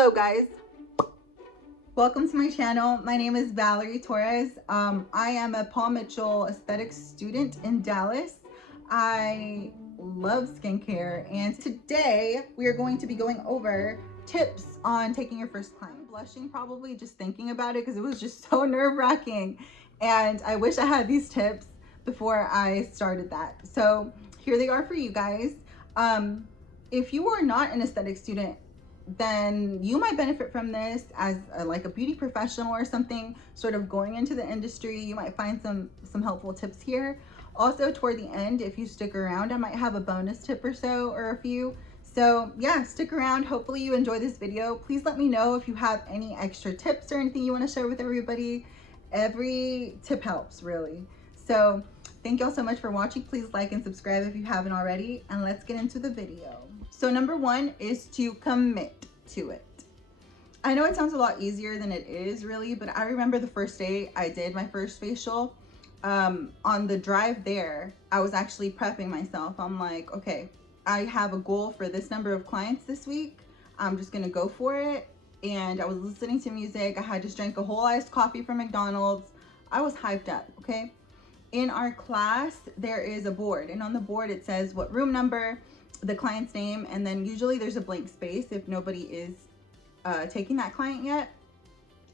Hello guys, welcome to my channel. My name is Valerie Torres. I am a Paul Mitchell aesthetics student in Dallas. I love skincare, and today we are going to be going over tips on taking your first client. I'm blushing probably just thinking about it because it was just so nerve-wracking, and I wish I had these tips before I started that. So here they are for you guys. If you are not an aesthetic student, then you might benefit from this as like a beauty professional or something, sort of going into the industry. You might find some helpful tips here. Also, toward the end, if you stick around, I might have a bonus tip or so, or a few. So yeah, stick around. Hopefully you enjoy this video. Please let me know if you have any extra tips or anything you want to share with everybody. Every tip helps, really. So thank y'all so much for watching. Please like and subscribe if you haven't already, and let's get into the video. So number one is to commit to it. I know it sounds a lot easier than it is really, but I remember the first day I did my first facial. On the drive there, I was actually prepping myself. I'm like, okay, I have a goal for this number of clients this week. I'm just gonna go for it. And I was listening to music. I had just drank a whole iced coffee from McDonald's. I was hyped up, okay? In our class, there is a board, and on the board it says what room number, the client's name, and then usually there's a blank space if nobody is taking that client yet.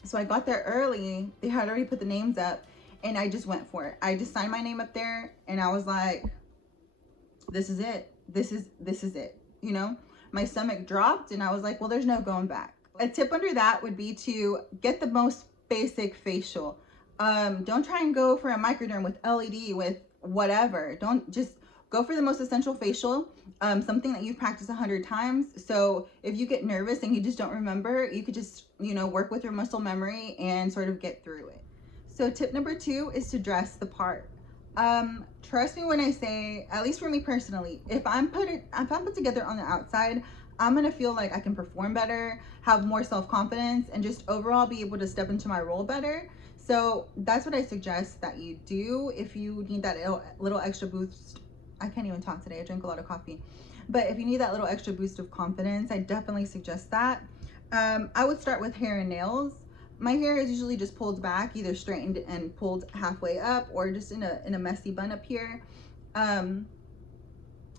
So I got there early. They had already put the names up, and I just went for it. I just signed my name up there, and I was like, this is it. This is it. You know, my stomach dropped, and I was like, well, there's no going back. A tip under that would be to get the most basic facial. Don't try and go for a microderm with LED, with whatever. Don't just go for the most essential facial, something that you've practiced 100 times. So if you get nervous and you just don't remember, you could just, you know, work with your muscle memory and sort of get through it. So tip number two is to dress the part. Trust me when I say, at least for me personally, if I'm put together on the outside, I'm gonna feel like I can perform better, have more self-confidence, and just overall be able to step into my role better. So that's what I suggest that you do if you need that little extra boost. I can't even talk today. I drank a lot of coffee. But if you need that little extra boost of confidence, I definitely suggest that. I would start with hair and nails. My hair is usually just pulled back, either straightened and pulled halfway up, or just in a messy bun up here. And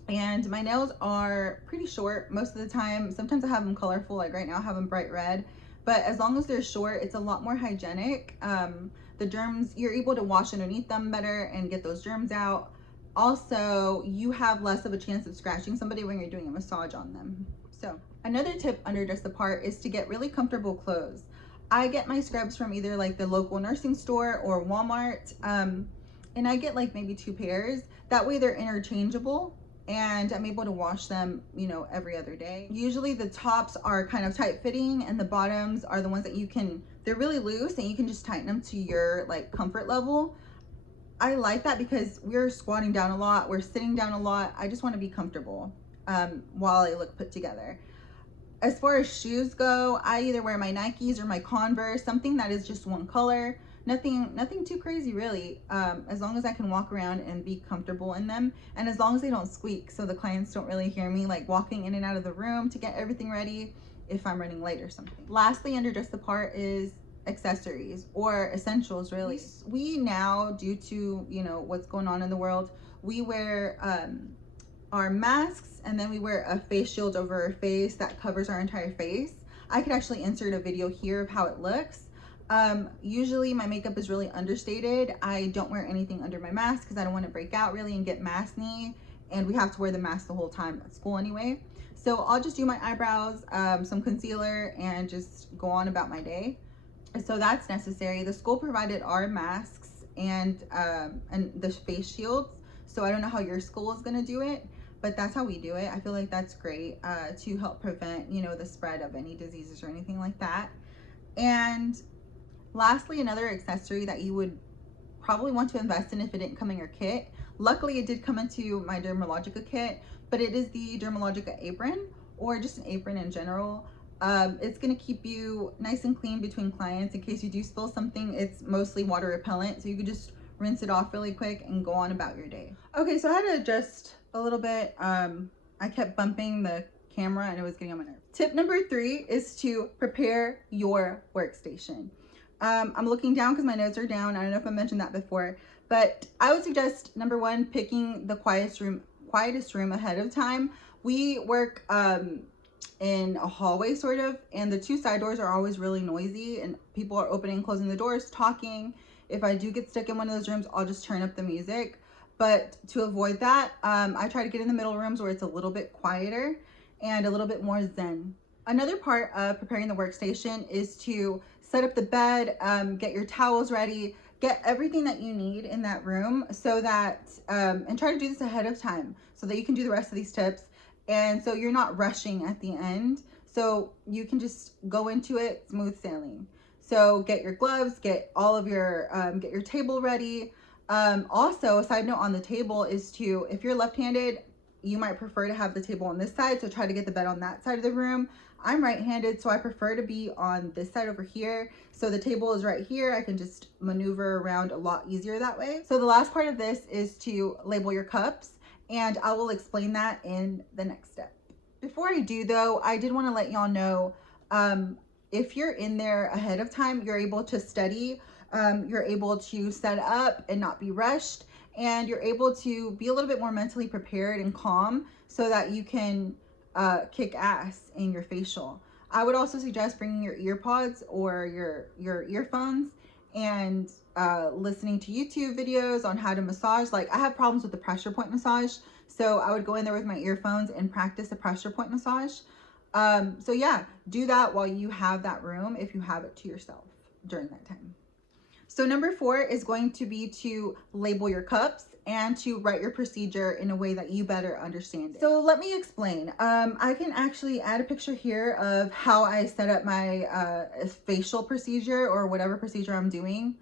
my nails are pretty short most of the time. Sometimes I have them colorful, like right now I have them bright red. But as long as they're short, it's a lot more hygienic. The germs, you're able to wash underneath them better and get those germs out. Also, you have less of a chance of scratching somebody when you're doing a massage on them. So another tip under dress the part is to get really comfortable clothes. I get my scrubs from either like the local nursing store or Walmart, and I get like maybe 2 pairs. That way they're interchangeable, and I'm able to wash them, you know, every other day. Usually the tops are kind of tight fitting, and the bottoms are the ones that they're really loose, and you can just tighten them to your like comfort level. I like that because we're squatting down a lot, we're sitting down a lot. I just want to be comfortable while I look put together. As far as shoes go, I either wear my Nikes or my Converse, something that is just one color. Nothing too crazy really, as long as I can walk around and be comfortable in them, and as long as they don't squeak so the clients don't really hear me like walking in and out of the room to get everything ready if I'm running late or something. Lastly, under dress the part is accessories or essentials, really. We now, due to, you know, what's going on in the world, we wear our masks, and then we wear a face shield over our face that covers our entire face. I could actually insert a video here of how it looks. Usually my makeup is really understated. I don't wear anything under my mask because I don't want to break out really and get maskne, and we have to wear the mask the whole time at school anyway. So I'll just do my eyebrows, some concealer, and just go on about my day. So that's necessary. The school provided our masks and the face shields. So I don't know how your school is going to do it, but that's how we do it. I feel like that's great to help prevent, you know, the spread of any diseases or anything like that. And lastly, another accessory that you would probably want to invest in if it didn't come in your kit. Luckily, it did come into my Dermalogica kit, but it is the Dermalogica apron, or just an apron in general. It's going to keep you nice and clean between clients. In case you do spill something, it's mostly water repellent, so you could just rinse it off really quick and go on about your day. Okay, so I had to adjust a little bit. I kept bumping the camera and it was getting on my nerves. Tip number 3 is to prepare your workstation. I'm looking down because my notes are down. I don't know if I mentioned that before, but I would suggest number 1, picking the quietest room ahead of time. We work in a hallway sort of, and the 2 side doors are always really noisy and people are opening and closing the doors, talking. If I do get stuck in one of those rooms, I'll just turn up the music. But to avoid that, I try to get in the middle rooms where it's a little bit quieter and a little bit more zen. Another part of preparing the workstation is to set up the bed, get your towels ready, get everything that you need in that room so that, and try to do this ahead of time so that you can do the rest of these tips. And so you're not rushing at the end. So you can just go into it smooth sailing. So get your gloves, get all of your, get your table ready. Also, a side note on the table is to, if you're left-handed, you might prefer to have the table on this side. So try to get the bed on that side of the room. I'm right-handed, so I prefer to be on this side over here. So the table is right here. I can just maneuver around a lot easier that way. So the last part of this is to label your cups, and I will explain that in the next step. Before I do though, I did want to let y'all know, if you're in there ahead of time, you're able to study, you're able to set up and not be rushed, and you're able to be a little bit more mentally prepared and calm so that you can kick ass in your facial. I would also suggest bringing your earpods or your earphones and listening to YouTube videos on how to massage. Like, I have problems with the pressure point massage, so I would go in there with my earphones and practice a pressure point massage. So yeah, do that while you have that room, if you have it to yourself during that time. So number 4 is going to be to label your cups and to write your procedure in a way that you better understand it. So let me explain. I can actually add a picture here of how I set up my facial procedure or whatever procedure I'm doing.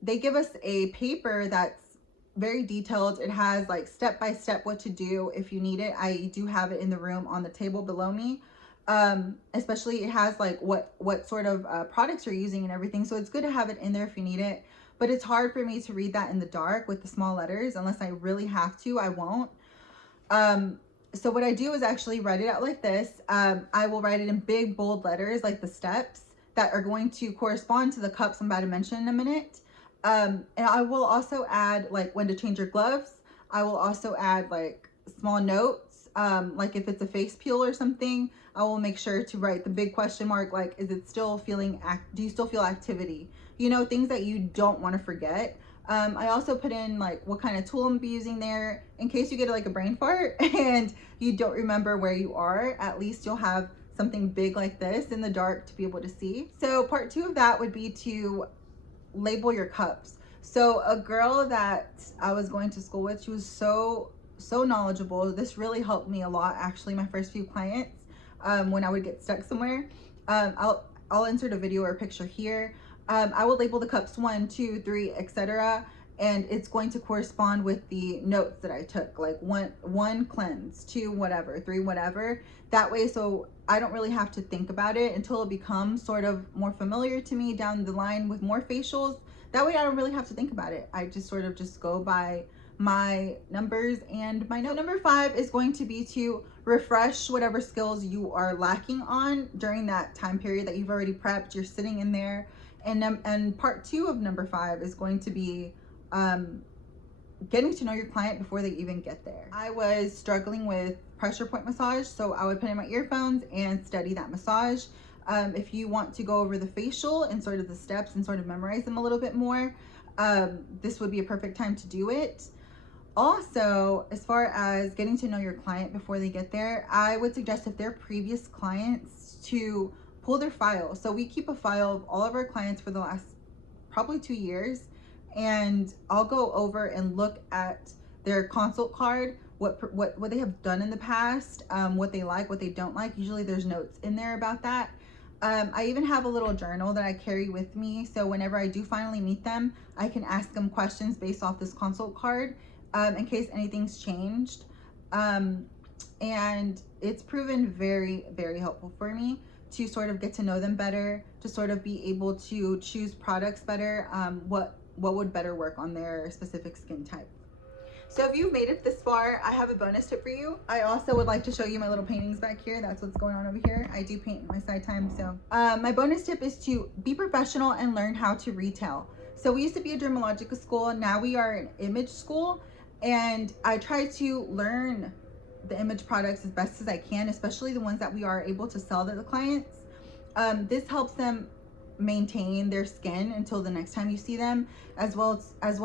They give us a paper that's very detailed. It has like step-by-step what to do if you need it. I do have it in the room on the table below me. Especially it has like what sort of products you're using and everything. So it's good to have it in there if you need it. But it's hard for me to read that in the dark with the small letters. Unless I really have to, I won't. So what I do is actually write it out like this. I will write it in big, bold letters, like the steps that are going to correspond to the cups I'm about to mention in a minute. And I will also add like when to change your gloves. I will also add like small notes. Like if it's a face peel or something, I will make sure to write the big question mark, like, is it still feeling, do you still feel activity? You know, things that you don't want to forget. I also put in like what kind of tool I'm gonna be using there in case you get like a brain fart and you don't remember where you are. At least you'll have something big like this in the dark to be able to see. So part 2 of that would be to label your cups. So a girl that I was going to school with, she was so knowledgeable. This really helped me a lot, actually, my first few clients, when I would get stuck somewhere. I'll insert a video or a picture here. I will label the cups 1, 2, 3, etc. And it's going to correspond with the notes that I took, like one cleanse, 2 whatever, 3 whatever. That way, so I don't really have to think about it until it becomes sort of more familiar to me down the line with more facials. That way I don't really have to think about it. I just sort of just go by my numbers and my note. Number 5 is going to be to refresh whatever skills you are lacking on during that time period that you've already prepped. You're sitting in there. And part 2 of number 5 is going to be getting to know your client before they even get there. I was struggling with pressure point massage, so I would put in my earphones and study that massage. If you want to go over the facial and sort of the steps and sort of memorize them a little bit more, this would be a perfect time to do it. Also, as far as getting to know your client before they get there, I would suggest if they're previous clients to pull their file. So we keep a file of all of our clients for the last probably 2 years, and I'll go over and look at their consult card, what they have done in the past, what they like, what they don't like. Usually there's notes in there about that. I even have a little journal that I carry with me, so whenever I do finally meet them, I can ask them questions based off this consult card, in case anything's changed. And it's proven very, very helpful for me to sort of get to know them better, to sort of be able to choose products better, what would better work on their specific skin type. So if you've made it this far, I have a bonus tip for you. I also would like to show you my little paintings back here. That's what's going on over here. I do paint in my side time. So my bonus tip is to be professional and learn how to retail. So we used to be a dermatological school. Now we are an image school. And I try to learn the image products as best as I can, especially the ones that we are able to sell to the clients. This helps them maintain their skin until the next time you see them, as well as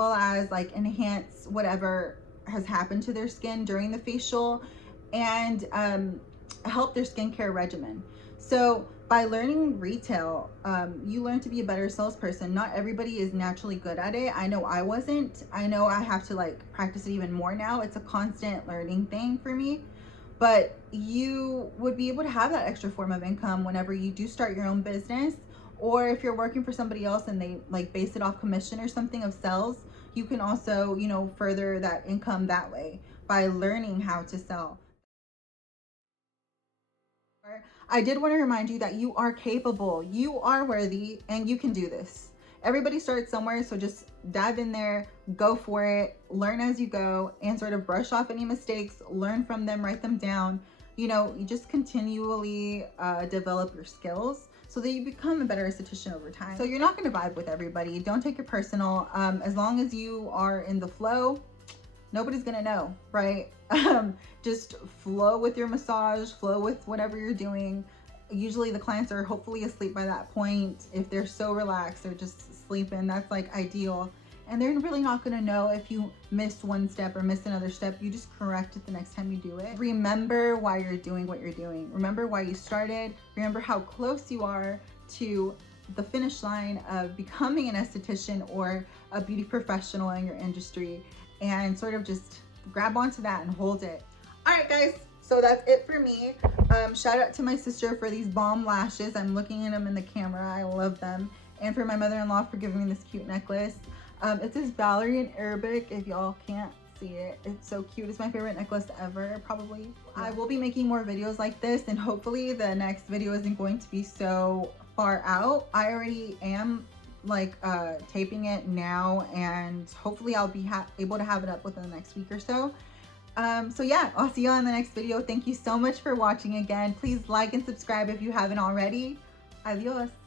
like enhance whatever has happened to their skin during the facial, and help their skincare regimen. So by learning retail, you learn to be a better salesperson. Not everybody is naturally good at it. I know I wasn't. I know I have to like practice it even more now. It's a constant learning thing for me. But you would be able to have that extra form of income whenever you do start your own business, or if you're working for somebody else and they like base it off commission or something of sales, you can also, you know, further that income that way by learning how to sell. I did want to remind you that you are capable, you are worthy, and you can do this. Everybody starts somewhere, so just dive in there, go for it, learn as you go, and sort of brush off any mistakes, learn from them, write them down. You know, you just continually develop your skills so that you become a better esthetician over time. So you're not going to vibe with everybody. Don't take it personal. As long as you are in the flow, nobody's gonna know, right? Just flow with your massage, flow with whatever you're doing. Usually the clients are hopefully asleep by that point. If they're so relaxed, they're just sleeping. That's like ideal. And they're really not gonna know if you missed one step or missed another step. You just correct it the next time you do it. Remember why you're doing what you're doing. Remember why you started. Remember how close you are to the finish line of becoming an esthetician or a beauty professional in your industry, and sort of just grab onto that and hold it. All right, guys, so that's it for me. Shout out to my sister for these bomb lashes. I'm looking at them in the camera. I love them. And for my mother-in-law for giving me this cute necklace. It says Valerie in Arabic, if y'all can't see it. It's so cute. It's my favorite necklace ever, probably. I will be making more videos like this, and hopefully the next video isn't going to be so far out. I already am like taping it now, and hopefully I'll be able to have it up within the next week or so. So yeah, I'll see you on the next video. Thank you so much for watching again. Please like and subscribe if you haven't already. Adios.